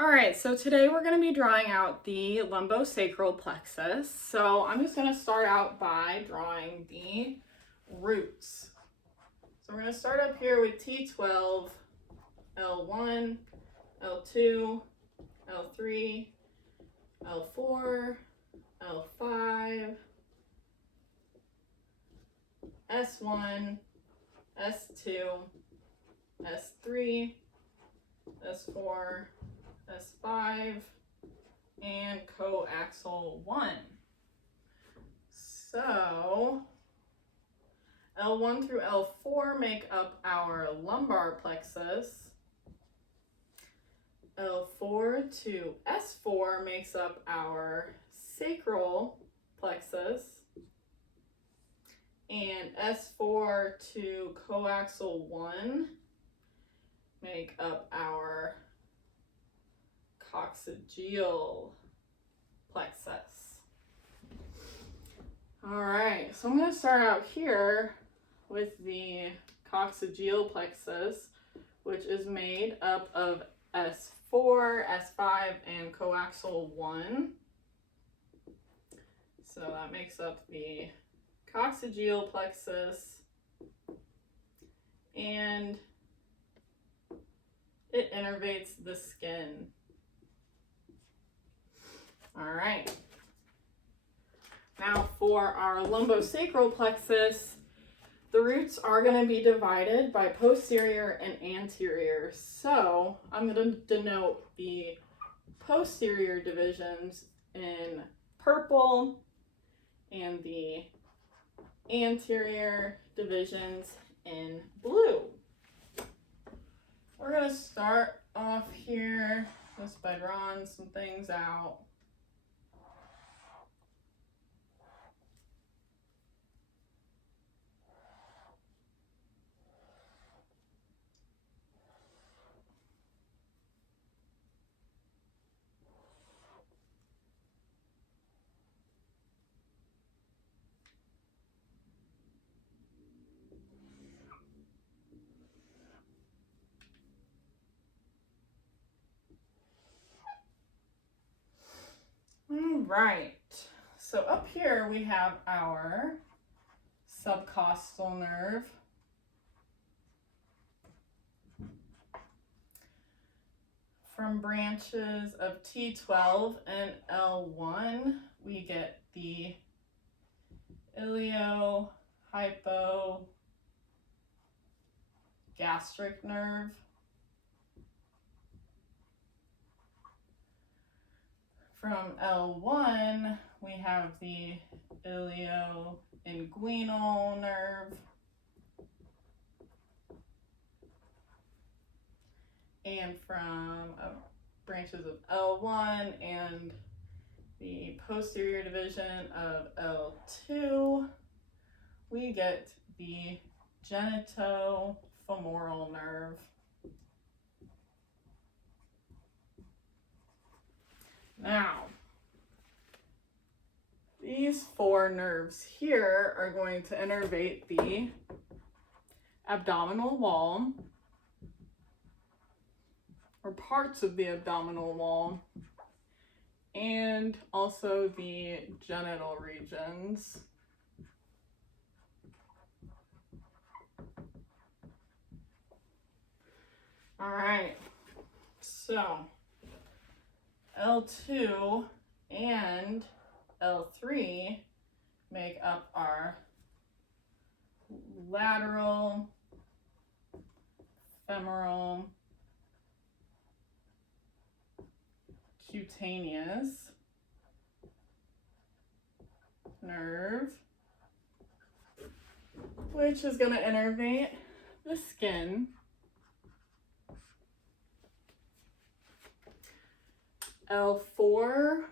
All right, so today we're going to be drawing out the lumbosacral plexus. So I'm just going to start out by drawing the roots. So we're going to start up here with T12, L1, L2, L3, L4, L5, S1, S2, S3, S4, S5, and coaxial 1. So L1 through L4 make up our lumbar plexus. L4 to S4 makes up our sacral plexus. And S4 to coaxial 1 make up our coccygeal plexus. All right, so I'm going to start out here with the coccygeal plexus, which is made up of S4, S5, and coaxial 1. So that makes up the coccygeal plexus, and it innervates the skin. All right. Now for our lumbosacral plexus, the roots are going to be divided by posterior and anterior. So I'm going to denote the posterior divisions in purple and the anterior divisions in blue. We're going to start off here just by drawing some things out. All right, so up here we have our subcostal nerve. From branches of T12 and L1, we get the ilio-hypogastric nerve. From L1, we have the ilioinguinal nerve. And from branches of L1 and the posterior division of L2, we get the genitofemoral nerve. Now, these four nerves here are going to innervate the abdominal wall, or parts of the abdominal wall, and also the genital regions. All right, so L2 and L3 make up our lateral, femoral, cutaneous nerve, which is going to innervate the skin. L4,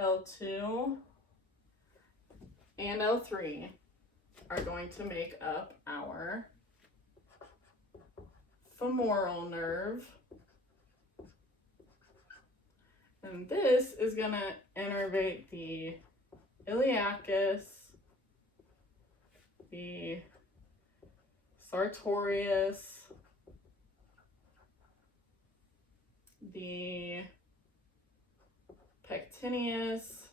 L2, and L3 are going to make up our femoral nerve. And this is going to innervate the iliacus, the sartorius, the pectinious,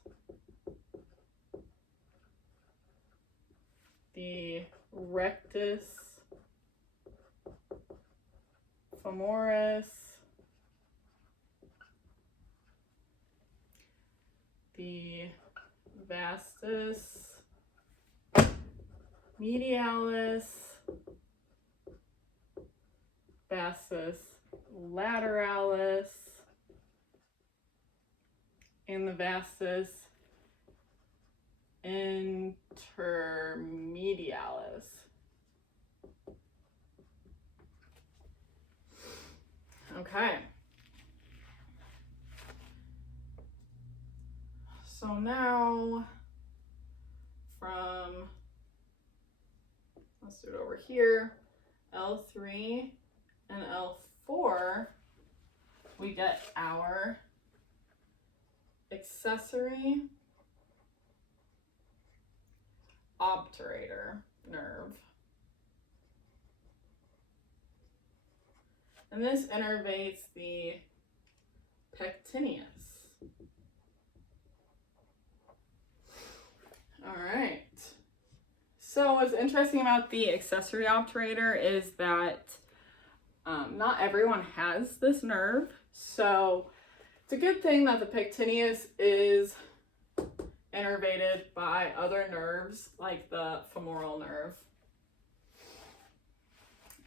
the rectus femoris, the vastus medialis, vastus lateralis, and the vastus intermedialis. Okay. So now let's do it over here, L3 and L4, we get our accessory obturator nerve. And this innervates the pectinious. All right. So what's interesting about the accessory obturator is that not everyone has this nerve. So it's a good thing that the pectinious is innervated by other nerves like the femoral nerve.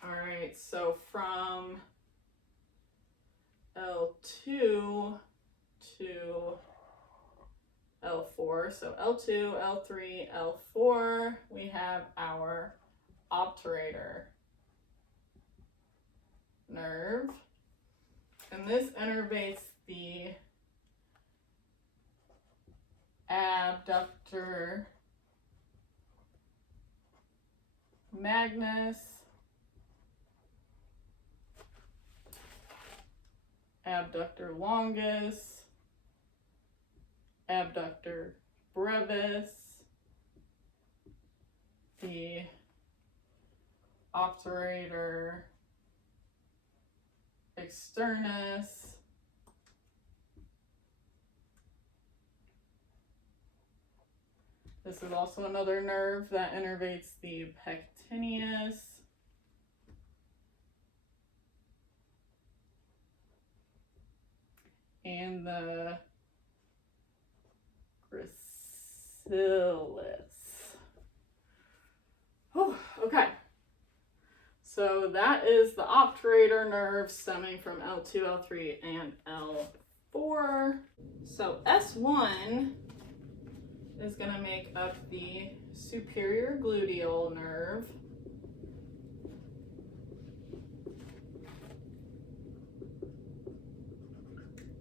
All right, so from L2 to L4, so L2, L3, L4, we have our obturator nerve, and this innervates the abductor magnus, abductor longus, abductor brevis, the obturator externus, this is also another nerve that innervates the pectinious, and the gracilis. Oh, okay. So that is the obturator nerve stemming from L2, L3, and L4. So S1 is going to make up the superior gluteal nerve.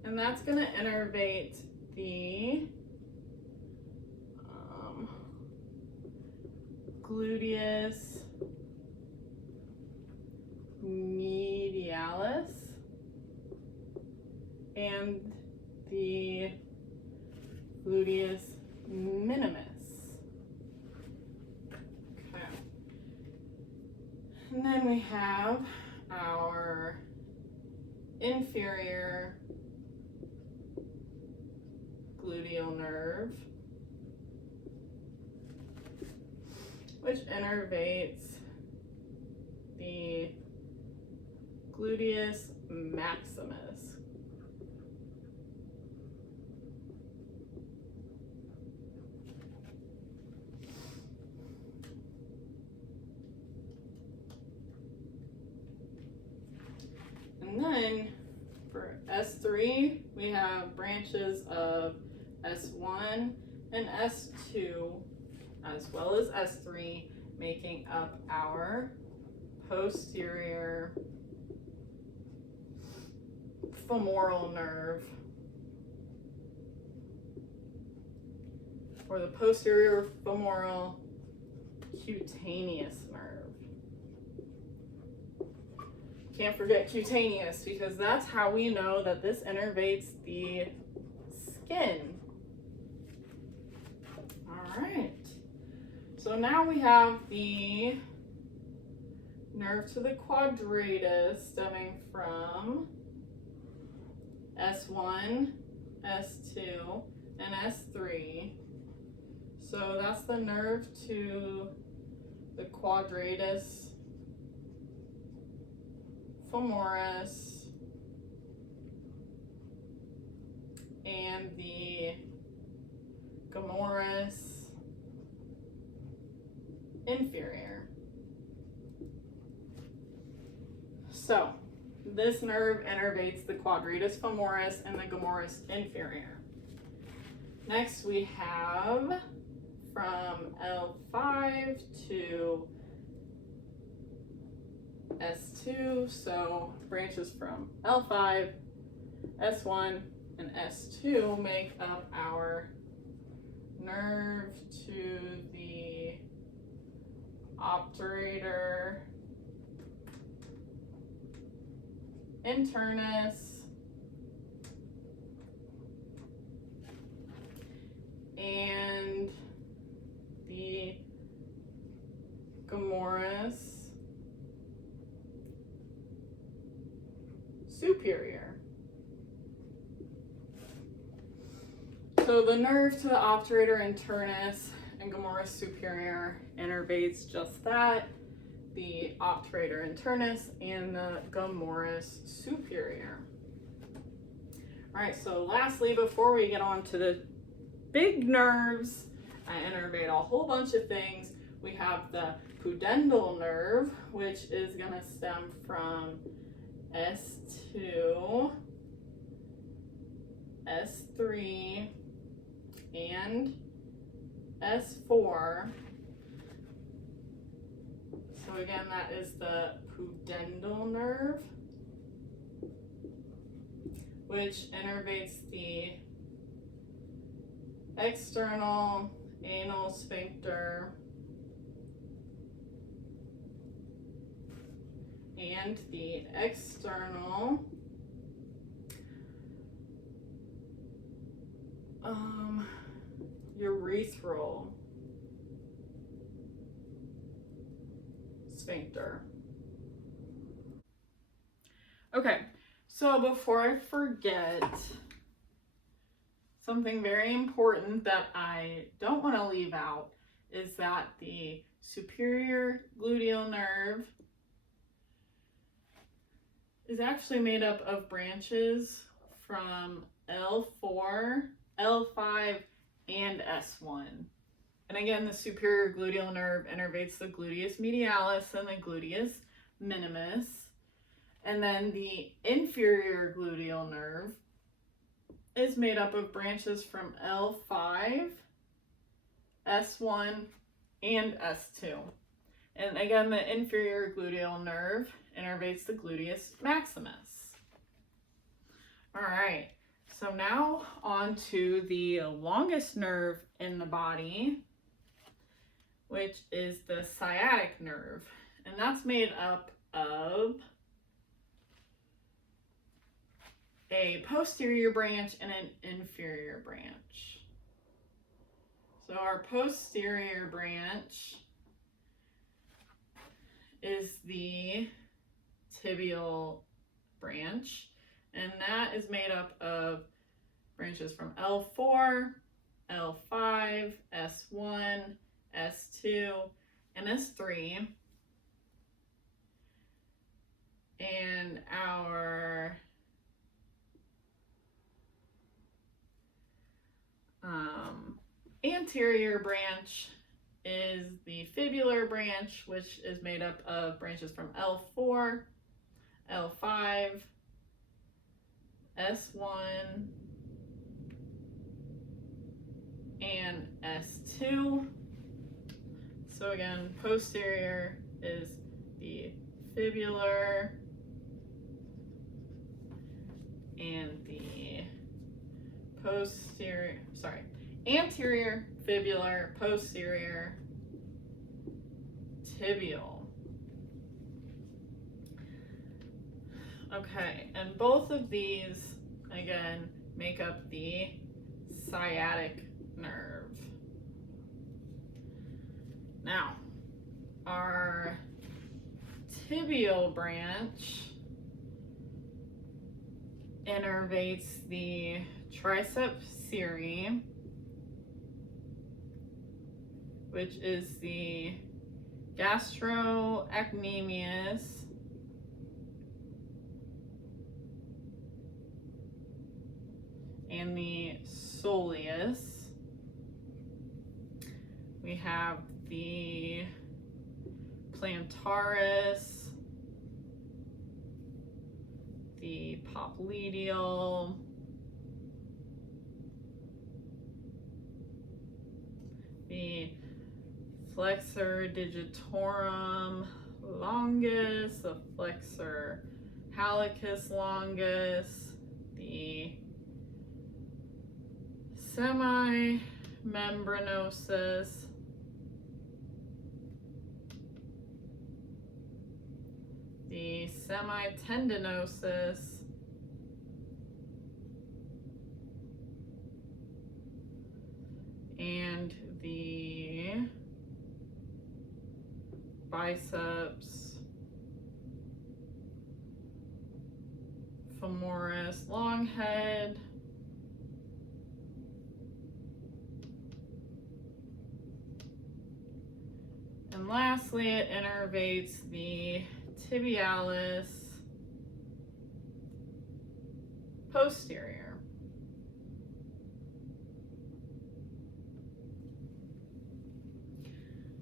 And that's going to innervate the gluteus medialis and the gluteus minimus. Okay. And then we have our inferior gluteal nerve, which innervates the gluteus maximus. And then for S3, we have branches of S1 and S2, as well as S3, making up our posterior femoral nerve, or the posterior femoral cutaneous nerve. Can't forget cutaneous, because that's how we know that this innervates the skin. All right. So now we have the nerve to the quadratus stemming from S1, S2, and S3. So that's the nerve to the quadratus femoris and the femoris inferior. So this nerve innervates the quadratus femoris and the femoris inferior. Next we have from L5 to S2, so branches from L5, S1, and S2 make up our nerve to the obturator internus and the femoris superior. So the nerve to the obturator internus and femoris superior innervates just that, the obturator internus and the femoris superior. All right, so lastly, before we get on to the big nerves, I innervate a whole bunch of things. We have the pudendal nerve, which is going to stem from S2, S3, and S4. So again, that is the pudendal nerve, which innervates the external anal sphincter and the external urethral sphincter. Okay, so before I forget, something very important that I don't want to leave out is that the superior gluteal nerve is actually made up of branches from L4, L5, and S1. And again, the superior gluteal nerve innervates the gluteus medialis and the gluteus minimus. And then the inferior gluteal nerve is made up of branches from L5, S1, and S2. And again, the inferior gluteal nerve innervates the gluteus maximus. All right, so now on to the longest nerve in the body, which is the sciatic nerve. And that's made up of a posterior branch and an inferior branch. So our posterior branch is the tibial branch, and that is made up of branches from L4, L5, S1, S2, and S3. And our anterior branch is the fibular branch, which is made up of branches from L4, L5, S1, and S2. So again, posterior is the fibular and the anterior, fibular, posterior, tibial. Okay, and both of these, again, make up the sciatic nerve. Now, our tibial branch innervates the tricep series, which is the gastrocnemius and the soleus. We have the plantaris, the popliteal, the flexor digitorum longus, the flexor hallucis longus, the semimembranosus, the semitendinosus, and the biceps femoris long head, and lastly it innervates the tibialis posterior.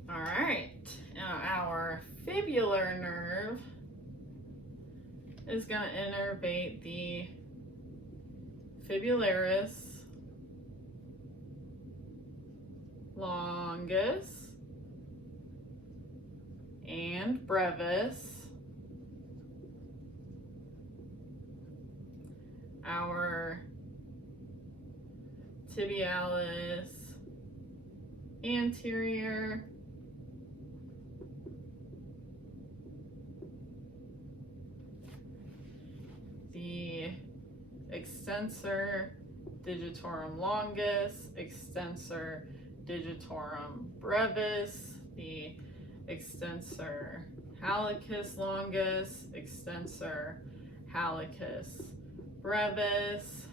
All right, now our fibular nerve is going to innervate the fibularis longus and brevis. Our tibialis anterior, the extensor digitorum longus, extensor digitorum brevis, the extensor hallucis longus, extensor hallucis brevis,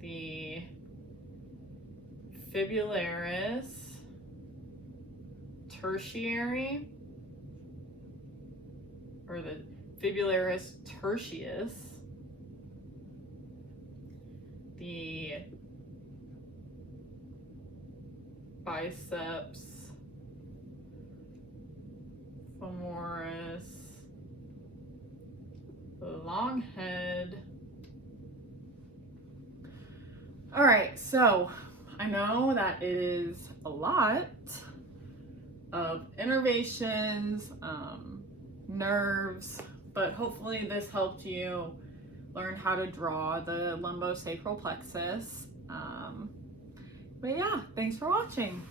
the fibularis tertiary, or the fibularis tertius, the biceps femoris long head. All right, so I know that it is a lot of innervations, nerves, but hopefully this helped you learn how to draw the lumbosacral plexus. But yeah, thanks for watching.